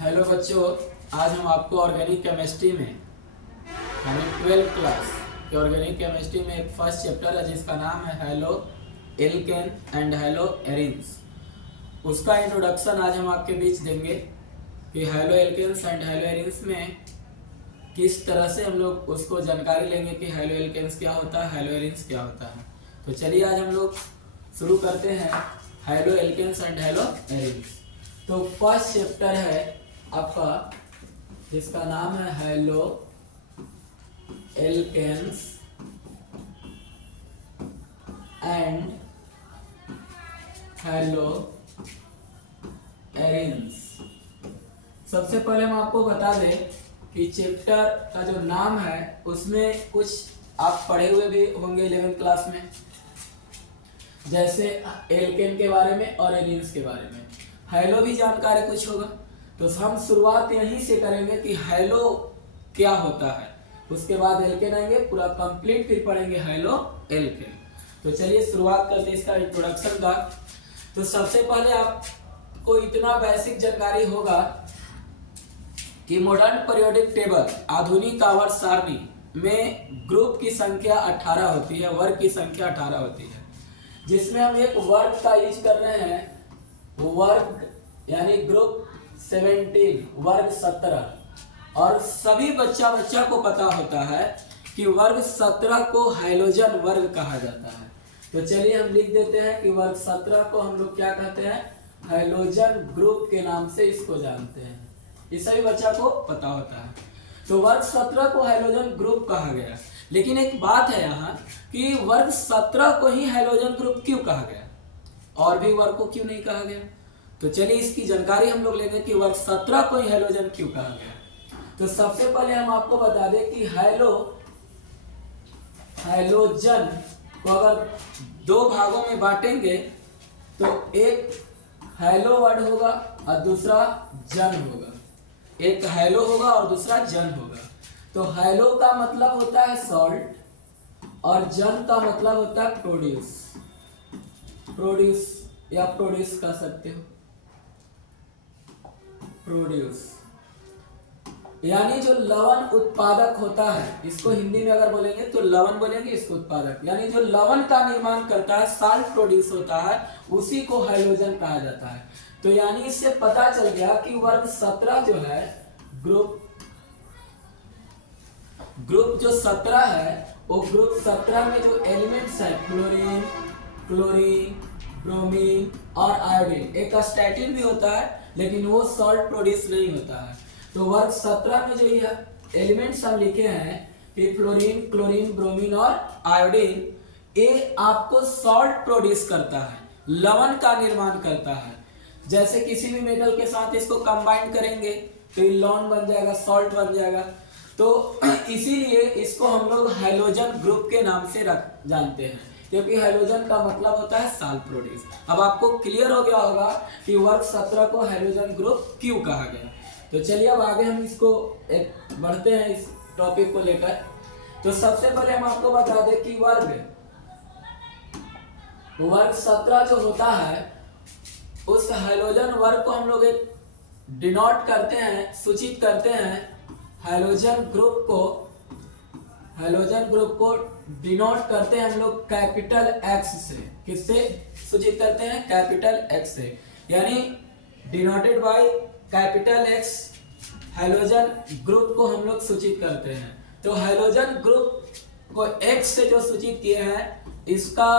Hello बच्चों, आज हम आपको ऑर्गेनिक केमिस्ट्री में यानी 12th क्लास के ऑर्गेनिक केमिस्ट्री में एक फर्स्ट चैप्टर है जिसका नाम है haloalkane and haloarenes. उसका इंट्रोडक्शन आज हम आपके बीच देंगे कि haloalkanes and haloarenes में किस तरह से हम लोग उसको जानकारी लेंगे कि हेलो एल्केन्स क्या होता है, हेलो एरिन्स क्या होता है। तो चलिए आज हम लोग शुरू करते हैं haloalkanes and haloarenes. तो फर्स्ट चैप्टर है आपका जिसका नाम है haloalkanes and haloarenes. सबसे पहले हम आपको बता दें कि चैप्टर का जो नाम है उसमें कुछ आप पढ़े हुए भी होंगे 11th क्लास में, जैसे एल्केन के बारे में और एरिन्स के बारे में। हेलो भी जानकारी कुछ होगा, तो हम शुरुआत यहीं से करेंगे कि हेलो क्या होता है, उसके बाद एल्केन आएंगे, पूरा कंप्लीट फिर पढ़ेंगे हेलो एल्केन। तो चलिए शुरुआत करते हैं इसका इंट्रोडक्शन का। तो सबसे पहले आपको इतना बेसिक जानकारी होगा कि मॉडर्न पीरियोडिक टेबल आधुनिक आवर्त सारणी में ग्रुप की संख्या 18 होती है, वर्ग की संख्या 18 होती है, जिसमें हम एक वर्ग का यूज कर रहे हैं, वर्ग यानी ग्रुप 17 वर्ग 17। और सभी बच्चा को पता होता है कि वर्ग 17 को हाइलोजन वर्ग कहा जाता है। तो चलिए हम लिख देते हैं कि वर्ग 17 को हम लोग क्या कहते हैं, हाइलोजन ग्रुप के नाम से इसको जानते हैं। ये सभी बच्चा को पता होता है। तो वर्ग 17 को हाइलोजन ग्रुप कहा गया। लेकिन एक बात है यहाँ कि वर्ग 17 को ही हाइलोजन ग्रुप क्यों कहा गया, और भी वर्ग को क्यों नहीं कहा गया। तो चलिए इसकी जानकारी हम लोग लेंगे कि वर्ग 17 को ही हाइलोजन क्यों कहा गया। तो सबसे पहले हम आपको बता दें कि हाइलोजन को अगर दो भागों में बांटेंगे तो एक हेलो वर्ड होगा और दूसरा जन होगा। एक हेलो होगा और दूसरा जन होगा। तो हेलो का मतलब होता है सॉल्ट और जन का मतलब होता है प्रोड्यूस या प्रोड्यूस कह सकते हो, प्रोड्यूस यानी जो लवण उत्पादक होता है, इसको हिंदी में अगर बोलेंगे तो लवण बोलेंगे, इसको उत्पादक यानी जो लवण का निर्माण करता है, साल्ट प्रोड्यूस होता है, उसी को हाइलोजन कहा जाता है। तो यानी इससे पता चल गया कि वर्ग 17 जो है ग्रुप जो 17 है वो ग्रुप 17 में जो एलिमेंट्स है क्लोरीन, ब्रोमीन और आयोडीन, एक स्टैटिन भी होता है लेकिन वो सॉल्ट प्रोड्यूस नहीं होता है। तो वर्ग 17 में जो ये एलिमेंट्स हम लिखे हैं कि फ्लोरीन, क्लोरीन, ब्रोमीन और आयोडीन, ये आपको सॉल्ट प्रोड्यूस करता है, लवण का निर्माण करता है। जैसे किसी भी मेटल के साथ इसको कंबाइन करेंगे तो ये लवण बन जाएगा, सॉल्ट बन जाएगा। तो इसीलिए इसको हम लोग हाइलोजन ग्रुप के नाम से जानते हैं, क्योंकि हाइलोजन का मतलब होता है साल्ट प्रोड्यूस। अब आपको क्लियर हो गया होगा कि वर्ग 17 को हाइलोजन ग्रुप क्यों कहा गया। तो चलिए अब आगे हम इसको बढ़ते हैं इस टॉपिक को लेकर। तो सबसे पहले हम आपको बता दें कि वर्ग 17 जो होता है उस हाइलोजन वर्ग को हम लोग एक डिनोट करते हैं, सूचित करते हैं हाइलोजन ग्रुप को डिनोट करते हैं हम लोग कैपिटल एक्स से। किससे सूचित करते हैं, कैपिटल एक्स से, यानी denoted by capital x halogen group को हम लोग सूचित करते हैं। तो हाइलोजन ग्रुप को एक्स से जो सूचित किए हैं, इसका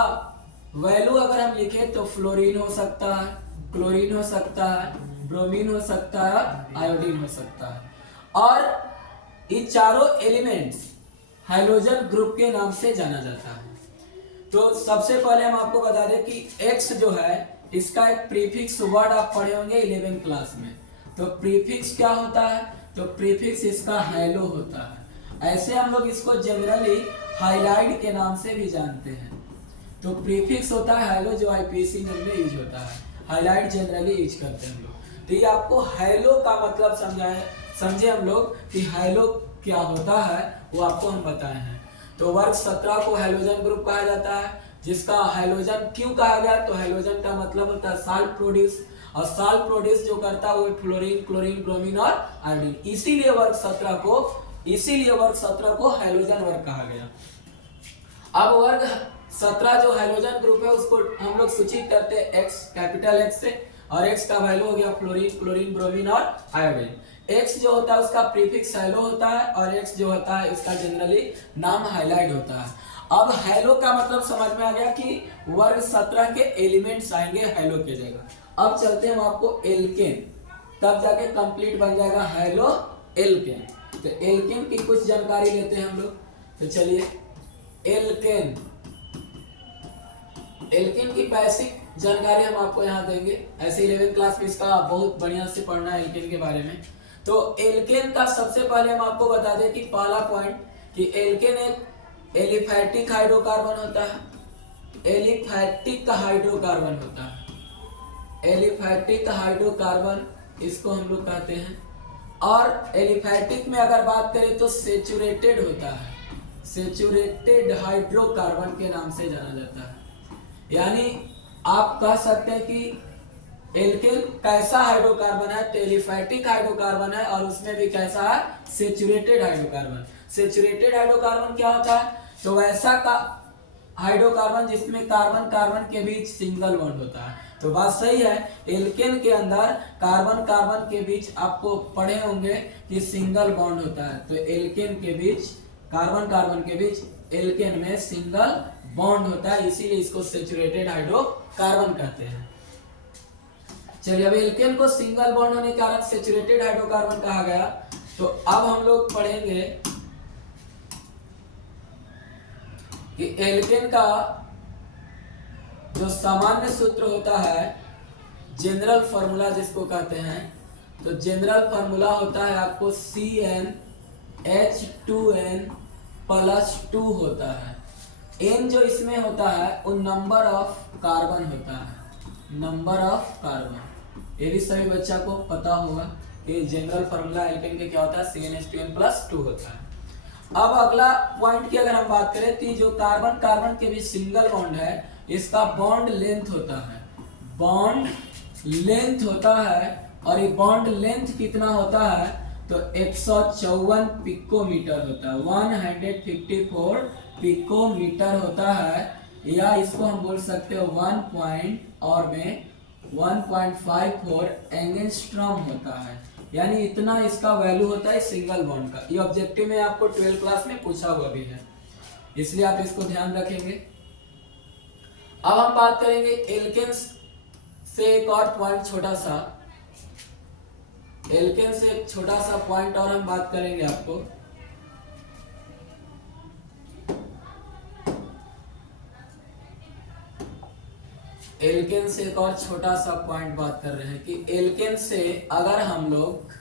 वैल्यू अगर हम लिखें तो फ्लोरीन हो सकता है, क्लोरीन हो सकता है, ब्रोमीन हो सकता है, आयोडीन हो सकता है। और ये चारों एलिमेंट्स हाइलोजन ग्रुप के नाम से जाना जाता है। तो सबसे पहले हम आपको बता दें कि X जो है इसका एक प्रीफिक्स वर्ड आप पढ़े होंगे 11th क्लास में। तो प्रीफिक्स क्या होता है, तो प्रीफिक्स इसका हेलो होता है। ऐसे हम लोग इसको जनरली हाइलाइट के नाम से भी जानते हैं। तो प्रीफिक्स होता है हेलो, जो आईपीएससी में यूज होता है, हाइलाइट जनरली यूज करते हैं हम लोग। तो ये आपको हेलो का मतलब समझे हम लोग कि हेलो क्या होता है वो आपको हम बताए हैं। तो वर्ग 17 को हाइलोजन ग्रुप कहा जाता है, जिसका हाइलोजन क्यों कहा गया, तो हाइलोजन का मतलब होता है साल्ट प्रोड्यूस। और साल्ट प्रोड्यूस जो करता है वो फ्लोरीन, क्लोरीन, ब्रोमीन और आयोडीन। इसीलिए वर्ग 17 को हैलोजन वर्ग कहा गया। अब वर्ग 17 जो हैलोजन ग्रुप है उसको हम लोग सूचित करते हैं एक्स, कैपिटल एक्स से, और एक्स का वैल्यू हो गया फ्लोरीन, क्लोरीन, ब्रोमीन और आयोडीन। एक्स जो होता है उसका प्रीफिक्स हैलो होता है और एक्स जो होता है इसका जनरली नाम हाईलाइट होता है। अब हैलो का मतलब समझ में आ गया कि वर्ग 17 के एलिमेंट्स आएंगे हैलो के जगह। अब चलते हैं हम आपको एल्केन, तब जाके कंप्लीट बन जाएगा हैलो एल्केन। तो एल्केन की कुछ जानकारी लेते हैं हम लोग। तो चलिए एल्केन की बेसिक जानकारी हम आपको यहाँ देंगे। ऐसे 11th क्लास में इसका बहुत बढ़िया से पढ़ना है एल्केन के बारे में। तो एल्केन का सबसे पहले हम आपको बता दें कि पहला पॉइंट कि एल्केन एक एलिफैटिक हाइड्रोकार्बन होता है। एलिफैटिक हाइड्रोकार्बन होता है, एलिफैटिक हाइड्रोकार्बन इसको हम लोग कहते हैं। और एलिफैटिक में अगर बात करें तो सेचुरेटेड होता है, सेचुरेटेड हाइड्रोकार्बन के नाम से जाना जाता है। यानी आप कह सकते हैं कि एल्केन कैसा हाइड्रोकार्बन है, तो एलिफैटिक हाइड्रोकार्बन है और उसमें भी कैसा है, सेचुरेटेड हाइड्रोकार्बन। सेचुरेटेड हाइड्रोकार्बन क्या होता है, तो वैसा का हाइड्रोकार्बन जिसमें कार्बन कार्बन के बीच सिंगल बॉन्ड होता है। तो बात सही है, एल्केन के अंदर कार्बन कार्बन के बीच आपको पढ़े होंगे कि सिंगल बॉन्ड होता है। तो एल्केन के बीच, कार्बन कार्बन के बीच एल्केन में सिंगल बॉन्ड होता है, इसीलिए इसको सेचुरेटेड हाइड्रोकार्बन कहते हैं। चलिए अब एल्केन को सिंगल बॉन्ड होने के कारण सेचुरेटेड हाइड्रोकार्बन कहा गया। तो अब हम लोग पढ़ेंगे कि एल्केन का जो सामान्य सूत्र होता है, जनरल फार्मूला जिसको कहते हैं, तो जनरल फार्मूला होता है आपको CnH2n+2 होता है। n जो इसमें होता है वो नंबर ऑफ कार्बन होता है, नंबर ऑफ कार्बन। ये भी सभी बच्चा को पता होगा कि जनरल फार्मूला एल्केन के क्या होता है, CnH2n+2 होता है। अब अगला पॉइंट की अगर हम बात करें तो जो कार्बन कार्बन के बीच सिंगल बॉन्ड है इसका बॉन्ड लेंथ होता है, बॉन्ड लेंथ होता है। और ये बॉन्ड लेंथ कितना होता है, तो 154 पिकोमीटर होता है, 154 पिकोमीटर होता है। या इसको हम बोल सकते हो 1.54 एंगस्ट्रॉम होता है। यानी इतना इसका वैल्यू होता है सिंगल बॉन्ड का। ये ऑब्जेक्टिव में आपको 12th क्लास में पूछा हुआ भी है, इसलिए आप इसको ध्यान रखेंगे। अब हम बात करेंगे एल्केन से एक और पॉइंट छोटा सा, एल्केन से एक छोटा सा पॉइंट और हम बात करेंगे आपको। एल्केन से एक और छोटा सा पॉइंट बात कर रहे हैं कि एल्केन से अगर हम लोग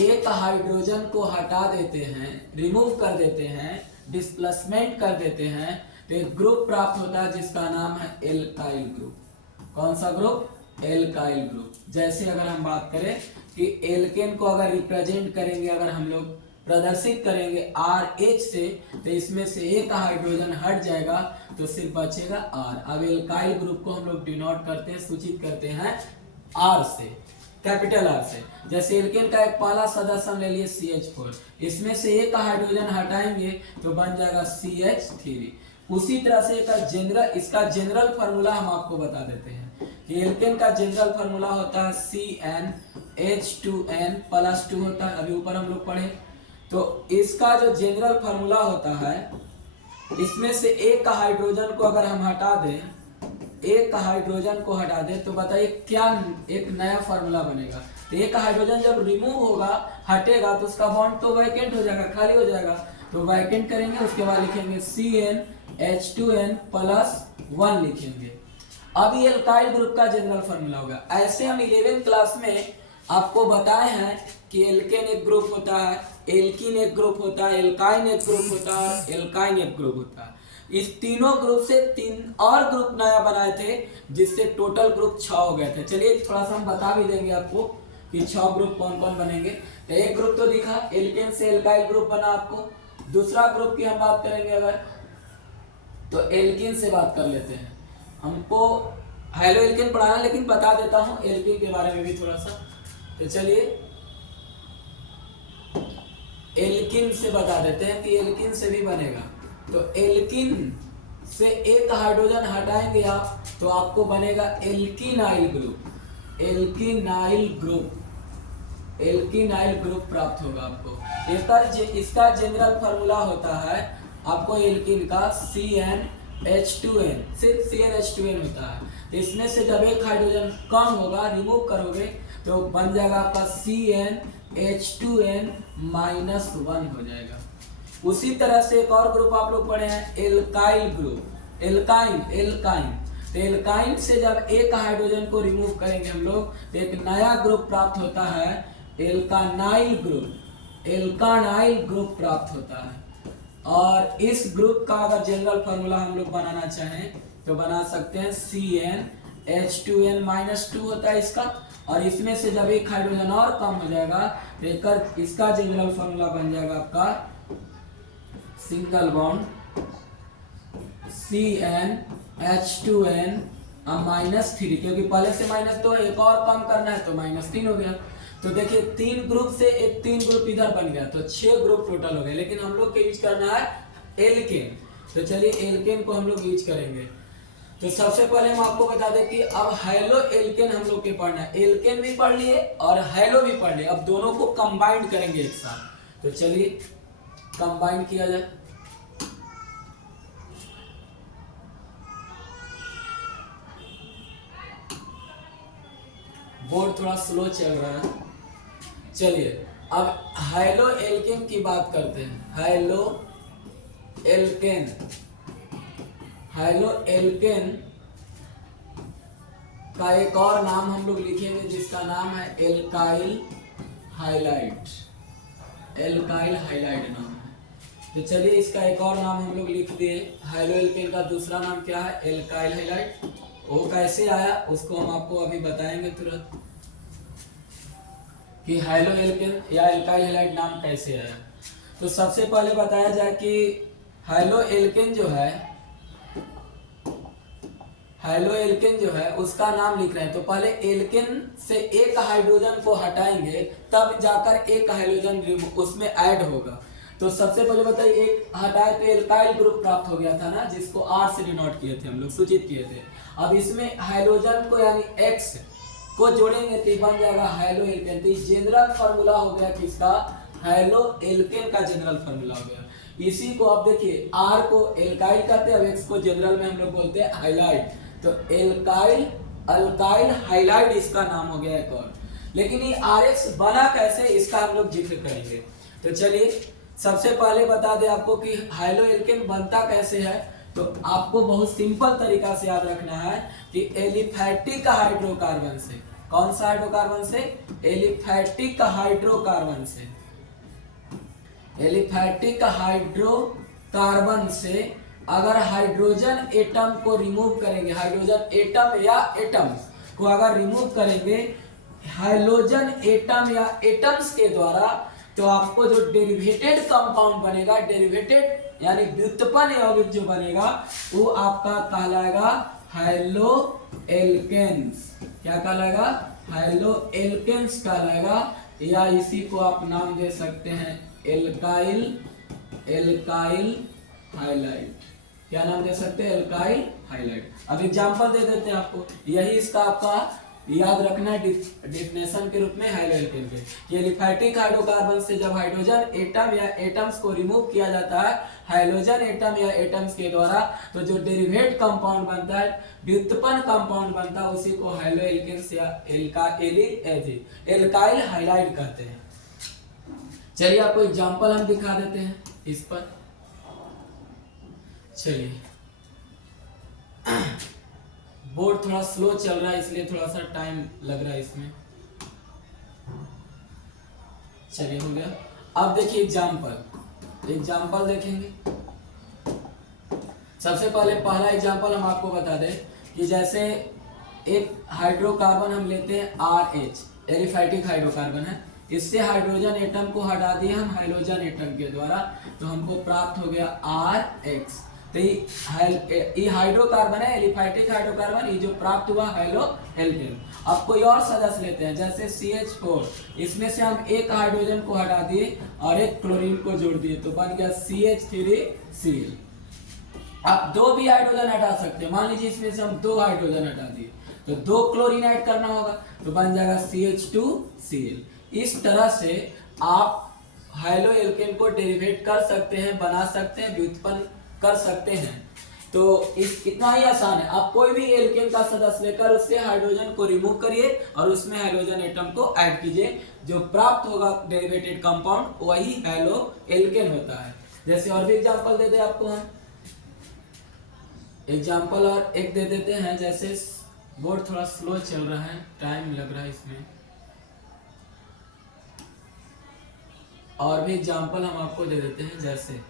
एक हाइड्रोजन को हटा देते हैं, रिमूव कर देते हैं, डिस्प्लेसमेंट कर देते हैं, तो एक ग्रुप प्राप्त होता है जिसका नाम है एल्काइल ग्रुप। कौन सा ग्रुप, एल्काइल ग्रुप। जैसे अगर हम बात करें कि एल्केन को अगर रिप्रेजेंट करेंगे, अगर हम लोग प्रदर्शित करेंगे RH से, तो इसमें से एक हाइड्रोजन हट जाएगा तो सिर्फ बचेगा R। अब एल्काइल ग्रुप को हम लोग डिनोट करते हैं, सूचित करते हैं R से, कैपिटल R से। जैसे एल्केन का एक पहला सदस्य हम ले लिए CH4, इसमें से एक हाइड्रोजन हटाएंगे तो बन जाएगा CH3। उसी तरह से इसका जनरल फार्मूला हम आपको बता देते हैं कि एल्केन का जनरल फार्मूला होता है CnH2n+2 होता है। अभी ऊपर हम लोग पढ़े, तो इसका जो जनरल फार्मूला होता है, इसमें से एक हाइड्रोजन को अगर हम हटा दें, एक हाइड्रोजन को हटा दें तो बताइए क्या एक नया फार्मूला बनेगा। तो एक हाइड्रोजन जब रिमूव होगा, हटेगा, तो उसका बॉन्ड तो वैकेंट हो जाएगा, खाली हो जाएगा। तो वैकेंट करेंगे, उसके बाद लिखेंगे CnH2n+1 लिखेंगे। अब ये एल्काइल ग्रुप का जनरल फार्मूला होगा। ऐसे हम 11th क्लास में आपको बताए हैं कि एल्केन एक ग्रुप होता है, एल्कीन एक ग्रुप होता है, एल्काइन एक ग्रुप होता है, एल्काइन एक ग्रुप होता है। इस तीनों ग्रुप से 3 और ग्रुप नया बनाए थे, जिससे टोटल ग्रुप 6 हो गए थे। चलिए थोड़ा सा हम बता भी देंगे आपको कि 6 ग्रुप कौन कौन बनेंगे। तो एक ग्रुप तो दिखा, एल्केन से एल्काइल ग्रुप बना आपको। दूसरा ग्रुप की हम बात करेंगे अगर, तो एल्कीन से बात कर लेते हैं। हमको हेलो एल्केन पढ़ाना, लेकिन बता देता हूँ एल्केन के बारे में भी थोड़ा सा। तो चलिए एल्किन से बता देते हैं कि एल्किन से भी बनेगा। तो एल्किन से एक हाइड्रोजन हटाएंगे आप तो आपको बनेगा alkenyl group. Alkenyl group, alkenyl group प्राप्त होगा आपको। इसका जनरल फार्मूला होता है आपको एल्किन का CnH2n, सिर्फ CnH2n होता है। तो इसमें से जब एक हाइड्रोजन कम होगा, रिमूव करोगे तो बन जाएगा आपका CnH2n -1 हो जाएगा। उसी तरह से एक और ग्रुप आप लोग पढ़े हैं एल्काइल ग्रुप, एल्काइन एल्काइन। तो एल्काइन से जब एक हाइड्रोजन को रिमूव करेंगे हम लोग तो एक नया ग्रुप प्राप्त होता है एल्कानाइल ग्रुप, एल्कानाइल ग्रुप प्राप्त होता है। और इस ग्रुप का अगर जनरल फार्मूला हम लोग बनाना चाहें तो बना सकते हैं CnH2n -2 होता है इसका। और इसमें से जब एक हाइड्रोजन और कम हो जाएगा तो इसका जनरल फार्मूला बन जाएगा आपका सिंगल बॉन्ड CnH2n -3, क्योंकि पहले से -2 एक और कम करना है तो -3 हो गया। तो देखिए 3 ग्रुप से एक 3 ग्रुप इधर बन गया तो 6 ग्रुप टोटल हो गए। लेकिन हम लोग को यूज करना है एल्केन। तो चलिए एल्केन को हम लोग यूज करेंगे। तो सबसे पहले हम आपको बता दें कि अब हेलो एल्केन हम लोग के पढ़ना है। एल्केन भी पढ़ लिए और हेलो भी पढ़ लिए, अब दोनों को कंबाइंड करेंगे एक साथ। तो चलिए कंबाइंड किया जाए। बोर्ड थोड़ा स्लो चल रहा है। चलिए अब हेलो एल्केन की बात करते हैं। हेलो एल्केन, हेलो एल्केन का एक और नाम हम लोग लिखेंगे जिसका नाम है एल्काइल हाइलाइट। एल्काइल हाइलाइट नाम है। तो चलिए इसका एक और नाम हम लोग लिख दिए। हेलो एल्केन का दूसरा नाम क्या है? Alkyl highlight. वो कैसे आया उसको हम आपको अभी बताएंगे तुरंत कि हेलो एल्केन या एल्काइल हाइलाइट नाम कैसे आया। तो सबसे पहले बताया जाए कि हेलो एल्केन जो है, हेलो एल्केन जो है उसका नाम लिख रहे हैं। तो पहले एल्केन से एक हाइड्रोजन को हटाएंगे तब जाकर एक हाइड्रोजन उसमें ऐड होगा। तो सबसे पहले बताइए एक हटाए तो एल्काइल ग्रुप प्राप्त हो गया था ना, जिसको R से डिनोट किए थे हम लोग, सूचित किए थे। अब इसमें हाइड्रोजन को यानी X को जोड़ेंगे तो बन जाएगा हेलो एल्केन। तो जनरल फार्मूला हो गया किसका? हेलो एल्केन का जनरल फार्मूला हो गया। इसी को अब देखिए R को एल्काइल कहते हैं, अब X को जनरल में हम लोग बोलते हैं हाइलाइट। तो एल्काइल, अल्काइल हाइलाइट इसका नाम हो गया एक और। लेकिन ये RX बना कैसे इसका हम लोग जिक्र करेंगे। तो चलिए सबसे पहले बता दें आपको कि हेलो एल्केन बनता कैसे है। तो आपको बहुत सिंपल तरीका से याद रखना है कि एलिफैटिक हाइड्रोकार्बन से, कौन सा हाइड्रोकार्बन से? एलिफैटिक हाइड्रोकार्बन से। एलिफैटिक हाइड्रोकार्बन से अगर हाइड्रोजन एटम को रिमूव करेंगे, हाइड्रोजन एटम या एटम्स को अगर रिमूव करेंगे हाइड्रोजन एटम या एटम्स के द्वारा, तो आपको जो डेरिवेटेड कंपाउंड बनेगा, डेरिवेटेड यानी व्युत्पन्न यौगिक जो बनेगा वो आपका कहलाएगा हेलो एल्केन्स। क्या कहलाएगा? हेलो एल्केन्स कहलाएगा। या इसी को आप नाम दे सकते हैं एल्काइल, एल्काइल हाइलाइट। क्या नाम दे सकते हैं? Alkyl highlight. अब एग्जांपल दे देते हैं आपको, यही इसका आपका याद रखना है डेफिनेशन के रूप में हेलो एल्केन के। एलिफैटिक हाइड्रोकार्बन से जब हाइड्रोजन एटम या एटम्स को रिमूव किया जाता है हाइड्रोजन एटम या एटम्स के द्वारा, तो जो डेरिवेट कंपाउंड बनता है, व्युत्पन्न कंपाउंड बनता है, उसी को हेलो एल्केन्स या एल्काइल हाइलाइट कहते हैं। चलिए आपको एग्जांपल हम दिखा देते हैं इस पर। चलिए बोर्ड थोड़ा स्लो चल रहा है इसलिए थोड़ा सा टाइम लग रहा है इसमें। चलिए हो गया। अब देखिए एग्जांपल, एग्जांपल देखेंगे। सबसे पहले पहला एग्जांपल हम आपको बता दें कि जैसे एक हाइड्रोकार्बन हम लेते हैं RH, एलिफैटिक हाइड्रोकार्बन है। इससे हाइड्रोजन एटम को हटा दिए हम हाइड्रोजन एटम के द्वारा, तो हमको प्राप्त हो गया RH। तो ये हाइड्रोकार्बन है एलिफैटिक हाइड्रोकार्बन, ये जो प्राप्त हुआ हेलो एल्केन। अब कोई और सदस्य लेते हैं जैसे CH4, इसमें से हम एक हाइड्रोजन को हटा दिए और एक क्लोरीन को जोड़ दिए तो बन गया CH3Cl। आप दो भी हाइड्रोजन हटा सकते हैं, मान लीजिए इसमें से हम दो हाइड्रोजन हटा दिए तो दो क्लोरीन ऐड करना होगा तो बन जाएगा CH2Cl। इस तरह से आप हेलो एल्केन को डेरिवेट कर सकते हैं, बना सकते हैं, व्युत्पन्न कर सकते हैं। तो इतना ही आसान है। आप कोई भी एल्केन का सदस्य लेकर उससे हाइड्रोजन को रिमूव करिए और उसमें हाइड्रोजन एटम को ऐड कीजिए, जो प्राप्त होगा डेरिवेटेड कंपाउंड वही हेलो एल्केन होता है। जैसे और भी एग्जांपल दे दे आपको, हम एग्जांपल और एक दे देते हैं। जैसे बोर्ड थोड़ा स्लो चल रहा है, टाइम लग रहा है इसमें, और भी एग्जांपल हम आपको दे देते हैं। जैसे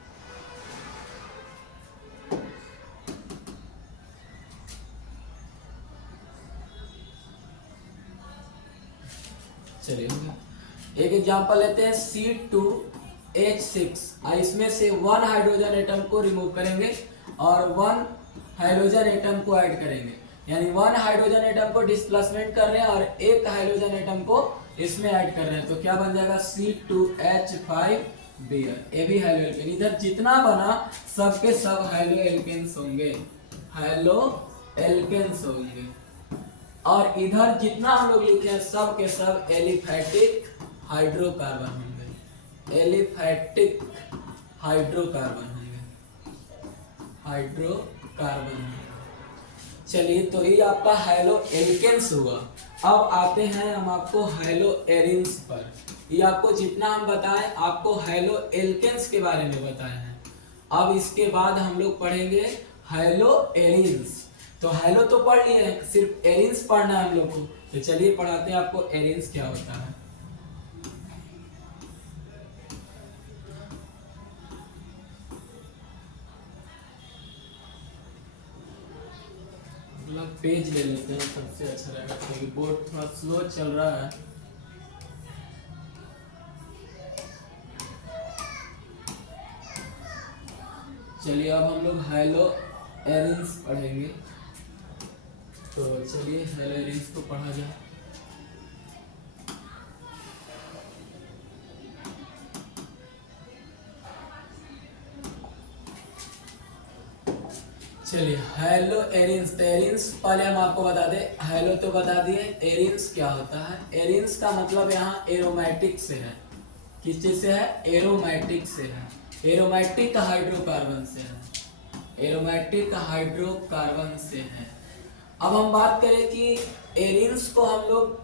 चलिए एक एग्जांपल लेते हैं C2H6, इसमें से वन हाइड्रोजन एटम को रिमूव करेंगे और वन हाइड्रोजन एटम को ऐड करेंगे, यानी वन हाइड्रोजन एटम को डिस्प्लेसमेंट कर रहे हैं और एक हाइड्रोजन एटम को इसमें ऐड कर रहे हैं। तो क्या बन जाएगा C2H5Br, ये भी हेलो एल्केन। इधर जितना बना सबके सब हेलो एल्केन्स होंगे, हेलो एल्केन्स होंगे। और इधर जितना हम लोग लिखे हैं सब के सब एलिफैटिक हाइड्रोकार्बन होंगे, एलिफैटिक हाइड्रोकार्बन होंगे, हाइड्रोकार्बन। चलिए तो ये आपका हेलो एल्केन्स हुआ। अब आते हैं हम आपको हेलो एरिन्स पर। ये आपको जितना हम बताएं आपको हेलो एल्केन्स के बारे में बताए हैं। अब इसके बाद हम लोग पढ़ेंगे हेलो एरिन्स। तो हेलो तो पढ़ लिए हैं, सिर्फ एरिन्स पढ़ना है हम लोग को। तो चलिए पढ़ाते हैं आपको एरिन्स क्या होता है। पेज ले लेते हैं, सबसे अच्छा रहेगा क्योंकि बोर्ड थोड़ा स्लो चल रहा है। चलिए अब हम लोग हेलो एरिन्स पढ़ेंगे। तो चलिए हेलो एरिन्स को पढ़ा जाए। चलिए हेलो एरिन्स। तो एरिन्स पहले हम आपको बता दें, हेलो तो बता दिए, एरिन्स क्या होता है। एरिन्स का मतलब यहाँ एरोमेटिक से है। किस चीज से है? एरोमेटिक से है, एरोमेटिक हाइड्रोकार्बन से है, एरोमेटिक हाइड्रोकार्बन से है। अब हम बात करें कि एरिन्स को हम लोग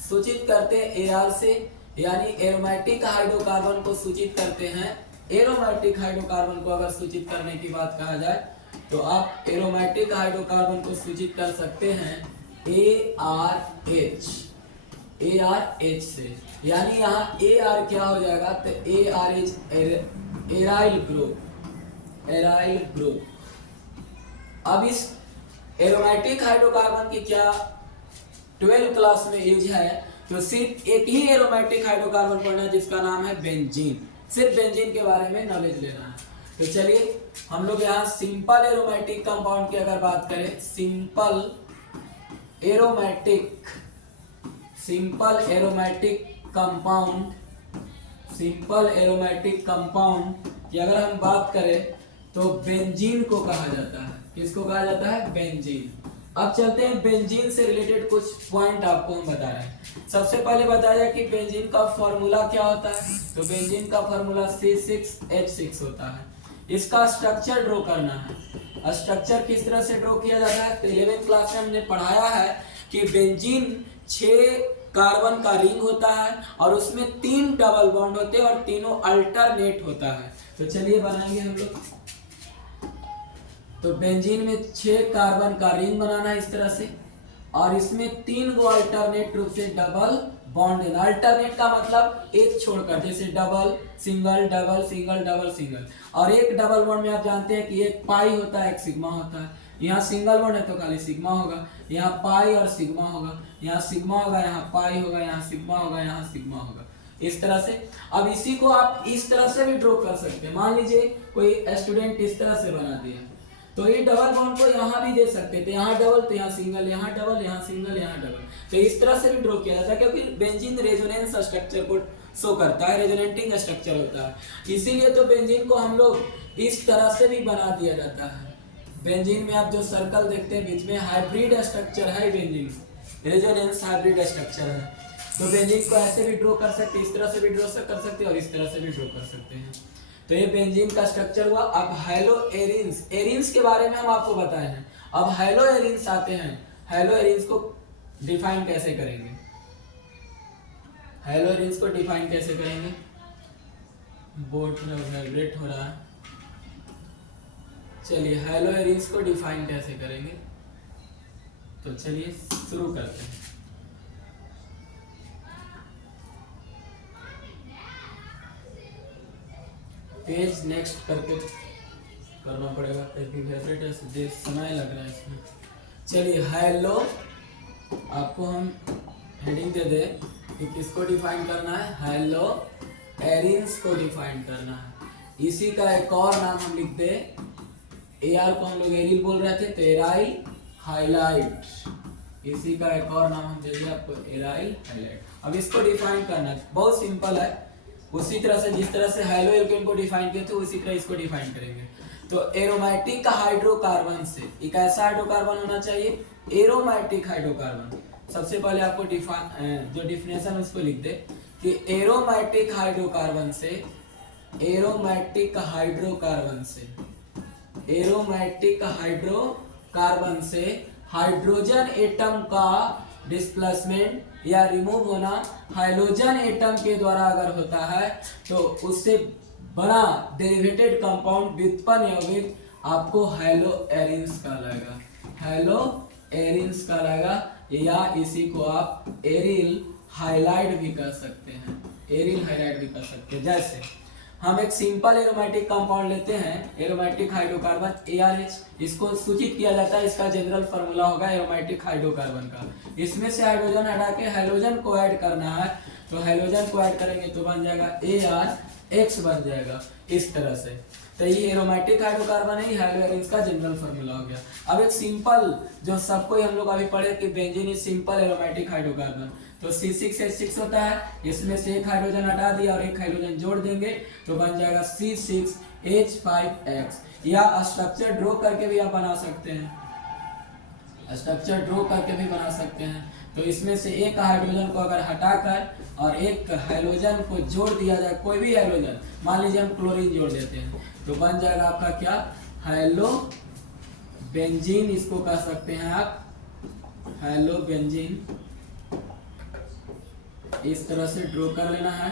सूचित करते हैं एआर से, यानी एरोमेटिक हाइड्रोकार्बन को सूचित करते हैं। एरोमेटिक हाइड्रोकार्बन को अगर सूचित करने की बात कहा जाए तो आप एरोमेटिक हाइड्रोकार्बन को सूचित कर सकते हैं ARH, ARH से। यानी यहाँ AR क्या हो जाएगा? तो ARH aryl group, aryl group. अब इस एरोमेटिक हाइड्रोकार्बन की क्या 12 क्लास में यूज है, तो सिर्फ एक ही एरोमेटिक हाइड्रोकार्बन पढ़ना है जिसका नाम है बेंजीन। सिर्फ बेंजीन के बारे में नॉलेज लेना है। तो चलिए हम लोग यहाँ सिंपल एरोमेटिक कंपाउंड की अगर बात करें, simple aromatic compound, simple aromatic compound की अगर हम बात करें तो बेंजीन को कहा जाता है। किसको कहा जाता है? बेंजीन। अब चलते हैं बेंजीन से रिलेटेड कुछ पॉइंट आपको हम बता रहे हैं। सबसे पहले बताया कि बेंजीन का फॉर्मूला क्या होता है। तो बेंजीन का फॉर्मूला C6H6 होता है। इसका स्ट्रक्चर ड्रॉ करना है। स्ट्रक्चर किस तरह से ड्रॉ किया जाता है? तो 11th क्लास में हमने पढ़ाया है कि बेंजीन 6 कार्बन का रिंग होता है और उसमें 3 डबल बॉन्ड होते हैं और तीनों अल्टरनेट होता है। तो चलिए बनाएंगे हम लोग। तो बेंजीन में 6 कार्बन का रिंग बनाना है इस तरह से, और इसमें 3 गो अल्टरनेट रूप से डबल बॉन्ड देना। अल्टरनेट का मतलब एक छोड़कर, जैसे double single double single double single. और एक डबल बॉन्ड में आप जानते हैं कि एक पाई होता है, एक सिग्मा होता है। यहाँ सिंगल बॉन्ड है तो खाली सिग्मा होगा, यहाँ पाई और सिग्मा होगा, यहाँ सिग्मा होगा, यहाँ पाई होगा, यहाँ सिग्मा होगा, यहाँ सिग्मा होगा। इस तरह से। अब इसी को आप इस तरह से भी ड्रॉ कर सकते हैं। मान लीजिए कोई स्टूडेंट इस तरह से बना दिया, तो ये डबल बॉन्ड को यहाँ भी दे सकते थे, यहाँ डबल तो यहाँ सिंगल, यहाँ डबल, यहाँ सिंगल, यहाँ डबल, तो इस तरह से भी ड्रॉ किया जाता है, क्योंकि बेंजीन रेजोनेंस स्ट्रक्चर को शो करता है, रेजोनेटिंग स्ट्रक्चर होता है। इसीलिए तो बेंजीन को हम लोग इस तरह से भी बना दिया जाता है। बेंजीन में आप जो सर्कल देखते हैं बीच में, हाइब्रिड स्ट्रक्चर है बेंजीन, रेजोनेंस हाइब्रिड स्ट्रक्चर है। तो बेंजीन को ऐसे भी ड्रॉ कर सकते हैं, इस तरह से भी ड्रॉ कर सकते हैं और इस तरह से भी ड्रॉ कर सकते हैं। तो ये बेंजीन का स्ट्रक्चर हुआ। अब हेलो एरिन्स, एरिन्स के बारे में हम आपको बताए हैं। अब हेलो एरिन्स आते हैं। हेलो एरिन्स को डिफाइन कैसे करेंगे? हेलो एरिन्स को डिफाइन कैसे करेंगे? बोर्ड में वाइब्रेट हो रहा है। चलिए हेलो एरिन्स को डिफाइन कैसे करेंगे, तो चलिए शुरू करते हैं। पेज नेक्स्ट करके करना पड़ेगा, क्योंकि फेवरेट है, समय लग रहा है इसमें। चलिए हेलो, आपको हम हेडिंग दे दे कि किसको डिफाइन करना है? हेलो एरिन्स को डिफाइन करना है। इसी का एक और नाम हम लिख दे, एआर को हम लोग एरिल बोल रहे थे, तो एराइल हाइलाइट। इसी का एक और नाम हम दे दिए आपको, एराइल हाइलाइट। अब इसको डिफाइन करना है, बहुत सिंपल है। उसी तरह से जिस तरह से हेलो एल्केन को डिफाइन किए थे, उसी तरह इसको डिफाइन करेंगे। तो एरोमेटिक हाइड्रोकार्बन से एक ऐसा हाइड्रोकार्बन होना चाहिए, एरोमेटिक हाइड्रोकार्बन। सबसे पहले आपको जो डिफिनेशन उसको लिख दे कि एरोमेटिक हाइड्रोकार्बन से, एरोमेटिक हाइड्रोकार्बन से, एरोमेटिक हाइड्रोकार्बन से हाइड्रोजन एटम का डिस्प्लेसमेंट या रिमूव होना हाइड्रोजन एटम के द्वारा अगर होता है, तो उससे बड़ा डेरिवेटेड कंपाउंड व्युत्पन्न यौगिक आपको हेलो एरिन्स कहलाएगा, हेलो एरिन्स कहलाएगा, या इसी को आप एरिल हाइलाइट भी कह सकते हैं, एरिल हाइलाइट भी कह सकते हैं। जैसे हम एक सिंपल एरोमेटिक कंपाउंड लेते हैं, एरोमेटिक हाइड्रोकार्बन ARH, इसको सूचित किया जाता है, इसका जनरल फार्मूला होगा एरोमेटिक हाइड्रोकार्बन का। इसमें से हाइड्रोजन हटा के हाइड्रोजन को ऐड करना है, तो हाइड्रोजन को ऐड करेंगे तो बन जाएगा ARX बन जाएगा इस तरह से। तो ये एरोमेटिक हाइड्रोकार्बन है, हेलो एरिन्स का जनरल फार्मूला हो गया। अब एक सिंपल जो सबको हम लोग अभी पढ़े कि benzene is simple aromatic hydrocarbon, तो C6H6 होता है, इसमें से एक हाइड्रोजन हटा दिया और एक हाइड्रोजन जोड़ देंगे तो बन जाएगा C6H5X। या स्ट्रक्चर ड्रॉ करके भी आप बना सकते हैं, स्ट्रक्चर ड्रॉ करके भी बना सकते हैं। तो इसमें से एक हाइड्रोजन को अगर हटाकर और एक हाइड्रोजन को जोड़ दिया जाए, कोई भी हाइड्रोजन, मान लीजिए हम क्लोरीन जोड़ देते हैं, तो बन जाएगा आपका क्या? हेलो बेंजीन, इसको कह सकते हैं आप हेलो बेंजीन। इस तरह से ड्रॉ कर लेना है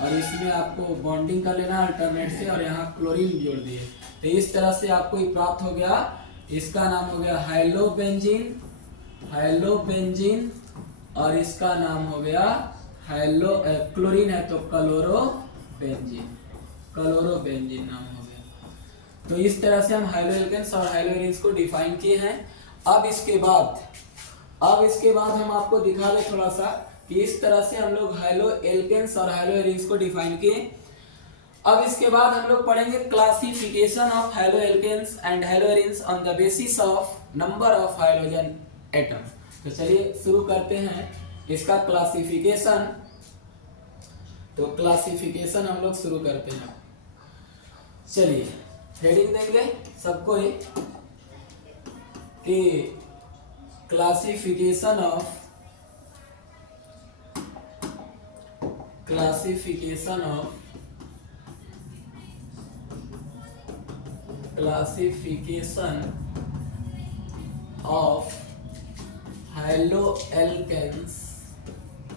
और इसमें आपको बॉन्डिंग कर लेना है अल्टरनेट से, और यहाँ क्लोरीन जोड़ दिए, तो इस तरह से आपको ये प्राप्त हो गया। इसका नाम हो गया हेलो बेंजीन, हेलो बेंजीन, और इसका नाम हो गया हेलो, क्लोरीन है तो क्लोरो बेंजीन, क्लोरो बेंजीन नाम हो गया। तो इस तरह से हम हेलो एल्केन्स और हेलो एरिन्स को डिफाइन किए हैं। अब इसके बाद हम आपको दिखा दें थोड़ा सा कि इस तरह से हम लोग हेलो एल्केन्स और हेलो एरिन्स को डिफाइन किए। अब इसके बाद हम लोग पढ़ेंगे classification of haloalkanes and haloarenes on the basis of number of hydrogen atom. तो चलिए शुरू करते हैं इसका क्लासिफिकेशन। तो क्लासिफिकेशन हम लोग शुरू करते हैं। चलिए हेडिंग देंगे सबको ही कि classification of classification of haloalkanes and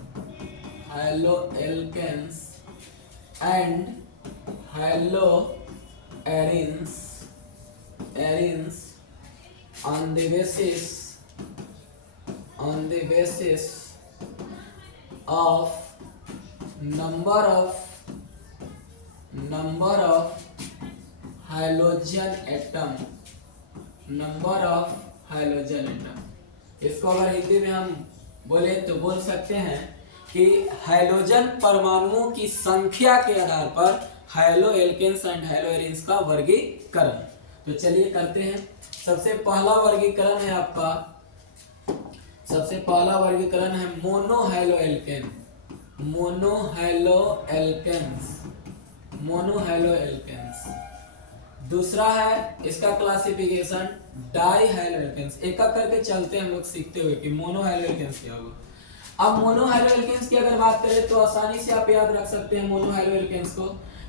haloarenes on the basis of number of halogen atom, इसको अगर हिंदी में हम बोले तो बोल सकते हैं कि हाइड्रोजन परमाणुओं की संख्या के आधार पर haloalkanes and haloarenes का वर्गीकरण। तो चलिए करते हैं। सबसे पहला वर्गीकरण है आपका, सबसे पहला वर्गीकरण है मोनोहाइलो एल्केन, मोनोहाइलो एल्केन्स, मोनोहाइलो एल्केन्स। दूसरा है इसका क्लासिफिकेशन डाईहाइलो एल्केन्स। एक एक करके चलते हैं हम लोग सीखते हुए कि मोनोहाइलो एल्केन्स क्या होगा। अब मोनोहाइलो एल्केन्स की अगर बात करें तो आसानी से आप याद रख सकते हैं मोनोहाइलो एल्केन्स को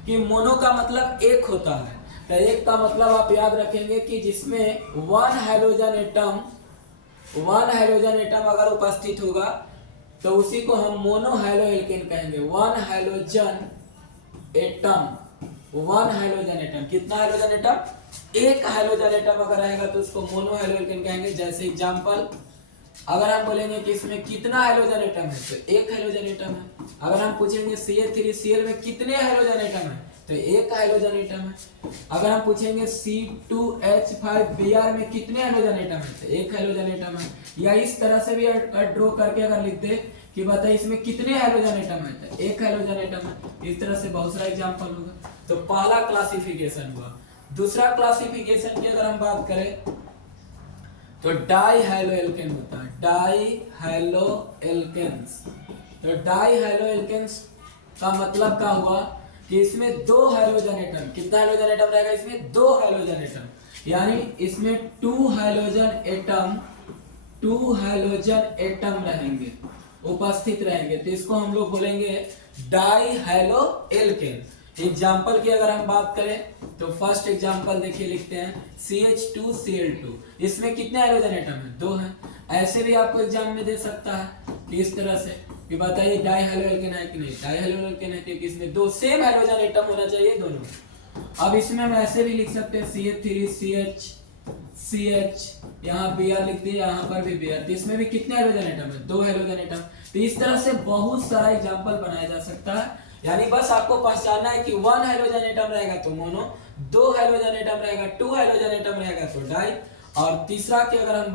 कि मोनो का मतलब एक होता है, तो एक का मतलब आप याद रखेंगे कि जिसमें वन हाइड्रोजन एटम अगर उपस्थित होगा तो उसी को हम मोनोहाइलो एल्केन कहेंगे। वन हाइड्रोजन एटम, कितना हाइड्रोजन एटम? एक हाइड्रोजन एटम अगर रहेगा तो उसको मोनोहाइलो एल्केन कहेंगे। जैसे एग्जांपल, अगर हम बोलेंगे कि इसमें कितना हाइड्रोजन एटम है तो एक हाइड्रोजन एटम है। अगर हम पूछेंगे CH3Cl में कितने हाइड्रोजन एटम है तो एक हाइड्रोजन एटम है। अगर हम पूछेंगे C2H5Br में कितने हाइड्रोजन एटम है तो एक हाइड्रोजन एटम है। या इस तरह से भी ड्रॉ करके अगर लिख दे कि बताइए इसमें कितने हाइड्रोजन एटम है तो एक हाइड्रोजन एटम है। इस तरह से बहुत सारा एग्जांपल होगा। तो पहला क्लासिफिकेशन हुआ। दूसरा क्लासिफिकेशन की अगर हम बात करें तो डाईहाइलो एल्केन होता है, डाईहाइलो एल्केन्स। तो डाईहाइलो एल्केन्स का मतलब क्या हुआ कि इसमें दो हाइड्रोजन एटम, कितना हाइड्रोजन एटम रहेगा इसमें? दो हाइड्रोजन एटम, यानी इसमें टू हाइड्रोजन एटम रहेंगे, उपस्थित रहेंगे। तो इसको हम लोग बोलेंगे डाईहाइलो एल्केन। एग्जाम्पल की अगर हम बात करें तो फर्स्ट एग्जाम्पल देखिए, लिखते हैं CH2Cl2। इसमें कितने हाइड्रोजन एटम है? दो हैं। ऐसे भी आपको एग्जाम में दे सकता है कि इस तरह से कि बताइए डाईहाइलो एल्केन है कि नहीं। डाईहाइलो एल्केन है क्योंकि इसमें दो सेम हाइड्रोजन एटम होना चाहिए दोनों। अब इसमें हम ऐसे भी लिख सकते हैं CH3CH, यहाँ Br लिख दिए, यहाँ पर भी Br। तो इसमें भी कितने हाइड्रोजन एटम है? दो हाइड्रोजन एटम। तो इस तरह से बहुत सारा एग्जाम्पल बनाया जा सकता है। यानी बस आपको पहचानना है कि वन हाइड्रोजन एटम रहेगा तो मोनो, दो हाइड्रोजन एटम रहेगा, टू हाइड्रोजन एटम रहेगा तो डाई। और तीसरा की अगर हम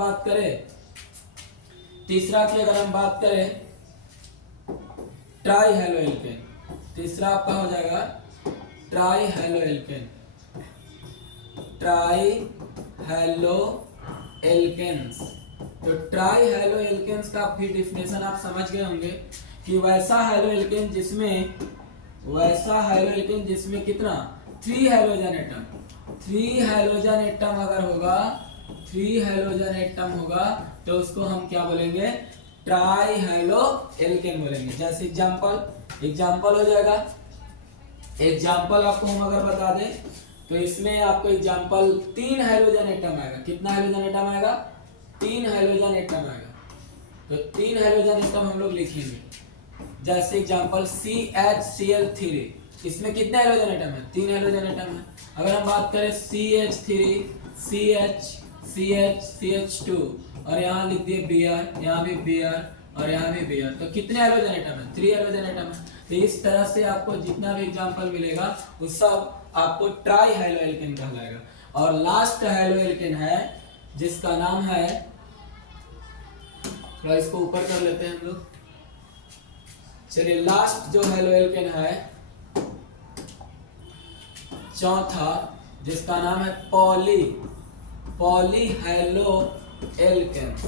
बात करें ट्राईहाइलो एल्केन। तीसरा आपका हो जाएगा ट्राईहाइलो एल्केन, ट्राईहाइलो एल्केन्स। तो ट्राईहाइलो एल्केन्स का भी डेफिनेशन आप समझ गए होंगे कि वैसा हाइलो एल्केन जिसमें कितना? थ्री हाइड्रोजन एटम अगर होगा, थ्री हाइड्रोजन एटम होगा तो उसको हम क्या बोलेंगे? ट्राईहाइलो एल्केन बोलेंगे। जैसे एग्जांपल हो जाएगा। एग्जांपल आपको हम अगर बता दें तो इसमें आपको एग्जांपल तीन हाइड्रोजन एटम आएगा। कितना हाइड्रोजन एटम आएगा? तीन हाइड्रोजन एटम आएगा। तो तीन हाइड्रोजन एटम हम लोग लिखेंगे। जैसे एग्जांपल CHCl3, इसमें कितने हाइड्रोजन एटम है? तीन हाइड्रोजन एटम है। अगर हम बात करें CH3 CH2 और यहाँ लिख दिए Br, यहाँ भी Br और यहाँ भी Br, तो कितने हाइड्रोजन एटम है? थ्री हाइड्रोजन एटम है। तो इस तरह से आपको जितना भी एग्जांपल मिलेगा वो सब आपको ट्राईहाइलो एल्केन कहलाएगा। और लास्ट हाइलो एल्केन है जिसका नाम है, थोड़ा इसको ऊपर कर लेते हैं हम लोग। चलिए, लास्ट जो हाइलो एल्केन है चौथा, जिसका नाम है पॉलीहाइलो एल्केन्स।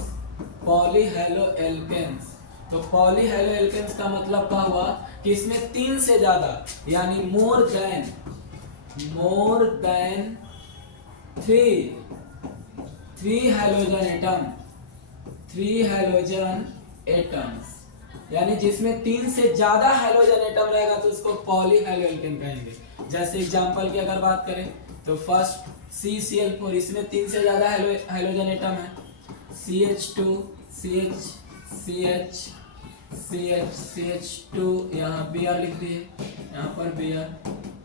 पॉलीहाइलो एल्केन्स। तो पॉलीहाइलो एल्केन्स का मतलब क्या हुआ कि इसमें तीन से ज्यादा, यानी more than three hydrogen atoms, यानी जिसमें तीन से ज्यादा हाइड्रोजन एटम रहेगा तो उसको पॉलीहाइलो एल्केन कहेंगे। जैसे एग्जांपल की अगर बात करें तो फर्स्ट CCl4, इसमें तीन से ज्यादा हाइड्रोजन एटम है। CH2 CH2, यहाँ Br लिख दिए, यहाँ पर Br।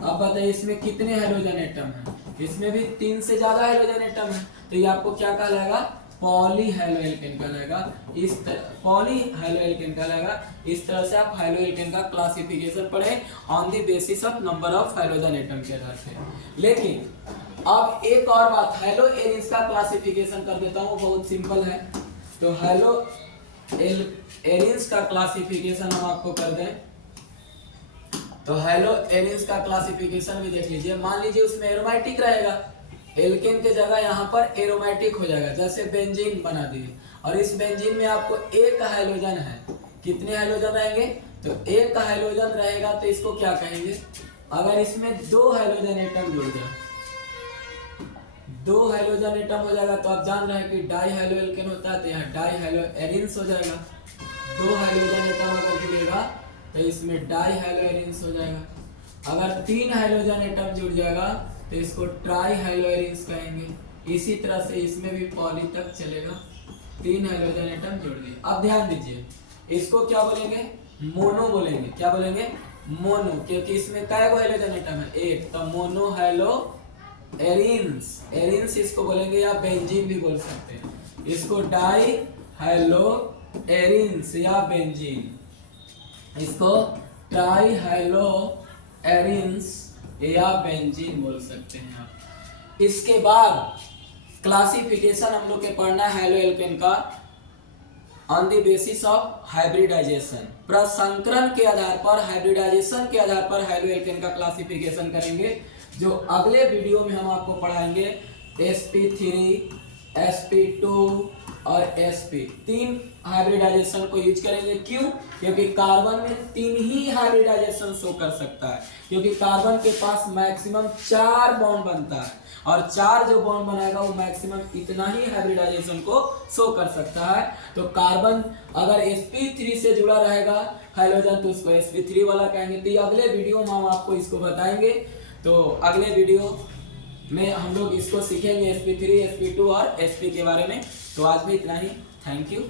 अब बताइए इसमें कितने हाइड्रोजन एटम है? इसमें भी तीन से ज्यादा हाइड्रोजन एटम है। तो ये आपको क्या कहलाएगा? पॉलीहाइलो एल्केन कहलाएगा। इस तरह से आप हाइलो एल्केन का क्लासिफिकेशन पढ़े on the basis of number of hydrogen atom के आधार पे। लेकिन अब एक और बात, हाइलो एरिन्स का क्लासिफिकेशन कर देता हूँ, बहुत सिंपल है। तो हाइलो एरिन्स का क्लासिफिकेशन हम आपको कर दें तो हेलो एरिन्स का क्लासिफिकेशन भी देख लीजिए। मान लीजिए उसमें एरोमेटिक रहेगा, एल्केन के जगह यहाँ पर एरोमेटिक हो जाएगा, जैसे बेंजीन बना दिए। और इस बेंजीन में आपको एक हाइड्रोजन है, कितने हाइड्रोजन रहेंगे? तो एक हाइड्रोजन रहेगा तो इसको क्या कहेंगे? अगर इसमें दो हाइड्रोजन एटम जुड़ जाए, दो हाइड्रोजन एटम हो जाएगा तो आप जान रहे हैं कि डाई हाइड्रो एल्केन होता है, तो यहाँ डाई हाइड्रो एरिन्स हो जाएगा। दो हाइड्रोजन एटम अगर जुड़ेगा तो इसमें डाई हाइड्रो एरिन्स हो जाएगा। अगर तीन हाइड्रोजन एटम जुड़ जाएगा तो इसको ट्राई हाइड्रो एरिन्स कहेंगे। इसी तरह से इसमें भी पॉली तक चलेगा, तीन हाइड्रोजन एटम जुड़ गए। अब ध्यान दीजिए, इसको क्या बोलेंगे? मोनो बोलेंगे। क्या बोलेंगे? मोनो, क्योंकि इसमें कै गो हाइड्रोजन एटम है? एक, तो मोनो हाइड्रो एरिन्स। एरिन्स इसको बोलेंगे या बेंजीन भी बोल सकते हैं। इसको डाई हाइड्रो एरिन्स या बेंजीन, इसको ट्राई हाइड्रो एरिन्स या बेंजीन बोल सकते हैं आप। इसके बाद क्लासिफिकेशन हम लोग के पढ़ना है हेलो एल्केन का on the basis of hybridization. प्रसंकरण के आधार पर, हाइब्रिडाइजेशन के आधार पर हेलो एल्केन का क्लासिफिकेशन करेंगे, जो अगले वीडियो में हम आपको पढ़ाएंगे। sp3, sp2 और sp, तीन हाइब्रिडाइजेशन को यूज करेंगे। क्यों? क्योंकि कार्बन में तीन ही हाइब्रिडाइजेशन शो कर सकता है, क्योंकि कार्बन के पास मैक्सिमम 4 बॉन्ड बनता है, और 4 जो बॉन्ड बनाएगा वो मैक्सिमम इतना ही हाइब्रिडाइजेशन को शो कर सकता है। तो कार्बन अगर sp3 से जुड़ा रहेगा हाइड्रोजन तो उसको sp3 वाला कहेंगे। तो अगले वीडियो में हम आपको इसको बताएंगे। तो अगले वीडियो में हम लोग इसको सीखेंगे sp3, sp2 और sp के बारे में। तो आज भी इतना ही। Thank you.